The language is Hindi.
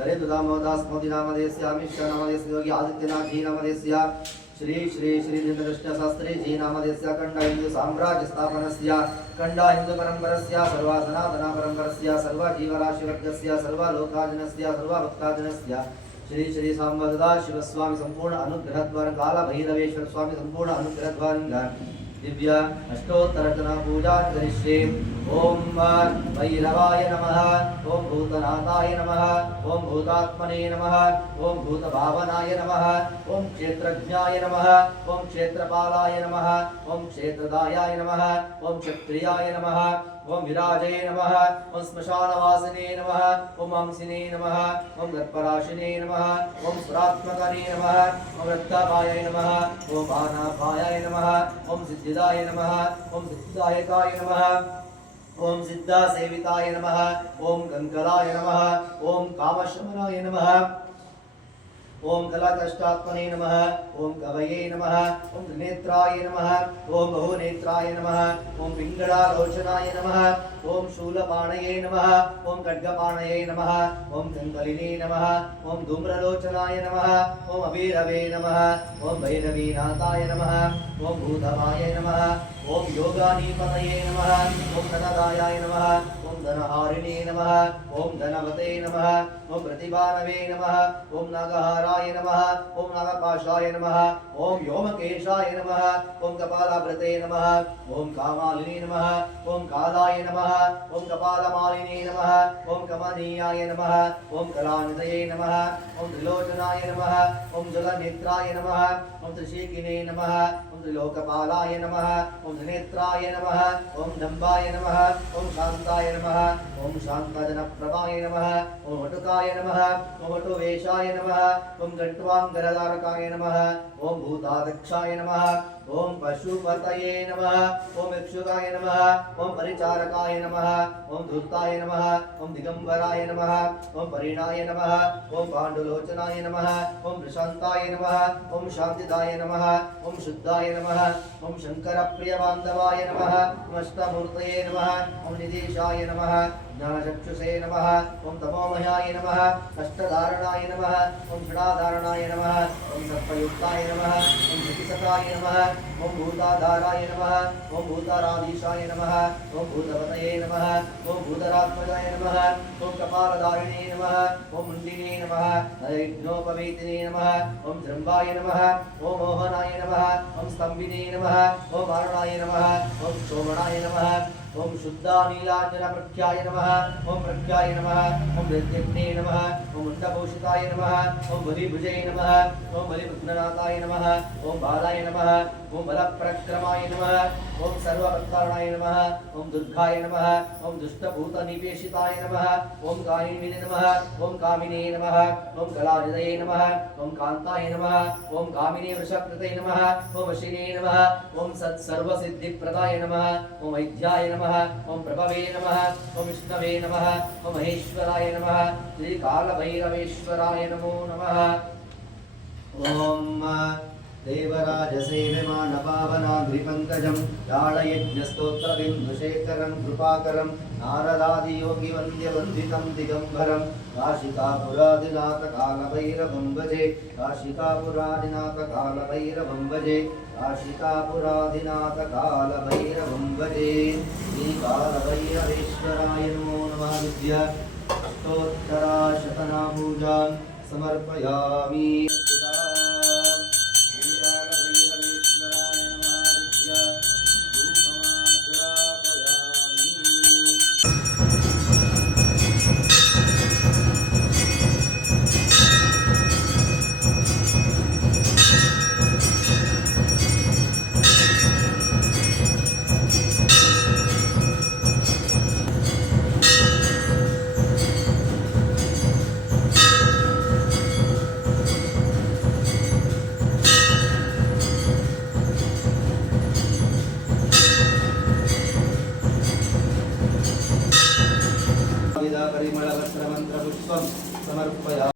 नरेन्द्रदामोदास्मोदिनामधेयस्य अमिष्टनामधेयस्य योगी आदित्यनाथी नामधेयस्य श्री श्री श्री शास्त्री जी नामधेयस्य खंड हिंदू साम्राज्य स्थापनस्य खंड हिंदू परंपरस्य सर्व सनातन परंपरस्य सर्व जीवराशिवर्गस्य सर्व लोकाजनस्य सर्व भक्ताजनस्य श्री श्री सांबदा शिवस्वामी संपूर्ण अनुग्रहद्वार काल भैरवेश्वर स्वामी संपूर्ण अनुग्रहद्वार दिव्य अष्टोत्तरजना पूजा करिष्ये। ओम भैरवाय नमः, ओम भूतनाथाय नमः, ओम भूतात्मने नमः, ओम भूतभावनाय नमः, ओम क्षेत्रज्ञाय नमः, ओम क्षेत्रपालाय नमः, ओम क्षेत्रदायाय नमः, ओम क्षत्रियाय नमः, ओम विराजये नमः, ओम श्मशानवासिने नमः, ओम हंसिने नमः, ओम गर्भराशिने नमः, ओम सुरात्मकने नमः, ओम रक्तापाय नमः, ओम बाणापाय नमः, ओम सिद्धिदाय नमः, ओम सिद्धिदायकाय नमः, ओम सिद्धा सेविताय नमः, ओम कंकलाय नमः, ओम कामशमनाय नमः, ओम कलाकष्टात्मने नमः, ओम कवये नमः, ओम त्रिनेत्राय नमः, ओम बहुनेत्राय नमः, ओम पिंगलालोचनाय नमः, ओम शूलपाणये नमः, ओम खड्गपाणये नमः, ओम कंकलिने नमः, ओम धूम्रलोचनाय नमः, ओम अभीरवे नमः, ओम भैरवीनाथाय नमः, ओम भूतमाय नमः, ओम योगानीपतये नमः, ओम धनदायाय नमः, ओम धनहारिणे नमः, ओम धनवते नमः, ओम प्रतिभानवे नमः, ओम नागहाराय नमः, ओम नागपाशाय नमः, ओम व्योमकेशाय नमः, ओम कपालाभृते नमः, ओम कामालिने नमः, ओम कालाय नमः, ओम कपालमालिने नमः, ओम कमनीयाय नमः, ओम कलानिधये नमः, ओम त्रिलोचनाय नमः, ओम जलनेत्राय नमः, ओम त्रिशीकिने नमः, ओम त्रिलोकपालाय नमः, ओम त्रिनेत्राय नमः, ओम दम्बाय नमः, ओम शांताय नमः, ओम शांतजनप्रभाय नमः, ओम वटुकाय नमः, ओम वटुवेशाय नमः, ओम गट्वांगरधारकाय नमः, ओम भूताध्यक्षाय नमः, ओम पशुपतये नमः, ओम इक्षुकाय नमः, ओम परिचारकाय नमः, ओम धूर्ताय नमः, ओम दिगंबराय नमः, ओम परिणाय नमः, ओम पांडुलोचनाय नमः, ओम प्रशांताय नमः, ओम शांतिदाय नमः, ओम शुद्धाय नमः, ओम शंकरप्रियबान्धवाय नमः, ओम अष्टमूर्तये नमः, ओम निदेशाय नमः, ज्ञानचक्षुषे नमः, ओम तमोमयाय नमः, अष्टधारणाय नमः, ओम षडाधारणाय नमः, ओम सर्पयुक्ताय नमः, ओम जटिसकाय नमः, ओम भूताधाराय नमः, ओम भूताराधीशाय नमः, ओम भूतपतये नमः, ओम भूतरात्मजाय नमः, ओम कपालधारिणे नमः, ओम मुण्डिने नमः, यज्ञोपवीतिने नमः, ओम जृम्भाय नमः, ओम मोहनाय नमः, ओम स्तंभिने नमः, ओम वारुणाय नमः, ओम शोभनाय नमः, ओम शुद्धा नीलांजन प्रख्याय नमः, ओम प्रख्याय नमः, ओम वृद्धिम्ने नमः, ओम मुण्डभूषिताय नमः, ओम बलिभुजे नमः, ओम बलिभुग्ननाथाय नमः, ओम बालाय नमः, ओम बलप्रक्रमाय नमः, ओम सर्वभक्तारणाय नमः, ओम दुर्गाय नमः, ओम दुष्टभूतनिवेशिताय नमः, ओम कामिने नमः, ओम कामिने नमः, ओम कलानिधये नमः, ओम कान्ताय नमः, ओम कामिने वृषकृते नमः, ओम वशिने नमः, ओम सत्सर्वसिद्धिप्रदाय नमः, ओम वैद्याय नमः, ओम प्रभवे नमः, ओम विष्णवे नमः, ओम महेश्वराय नमः, श्री कालभैरवेश्वराय नमो नमः। ओम देवराजसेव्यमानपावनाद्रिपङ्कजं याळयज्ञस्तोत्रबिन्दुशेखरं कृपाकरं नारदादियोगिवन्द्यवन्दितं दिगम्बरं काशिकापुरादिनाथकालभैरवं भजे, काशिकापुरादिनाथकालभैरवं भजे, काशिकापुरादिनाथकालभैरवं भजे। श्रीकालभैरवेश्वराय नमो नमः। विद्या अष्टोत्तरशतनामपूजां समर्पयामि।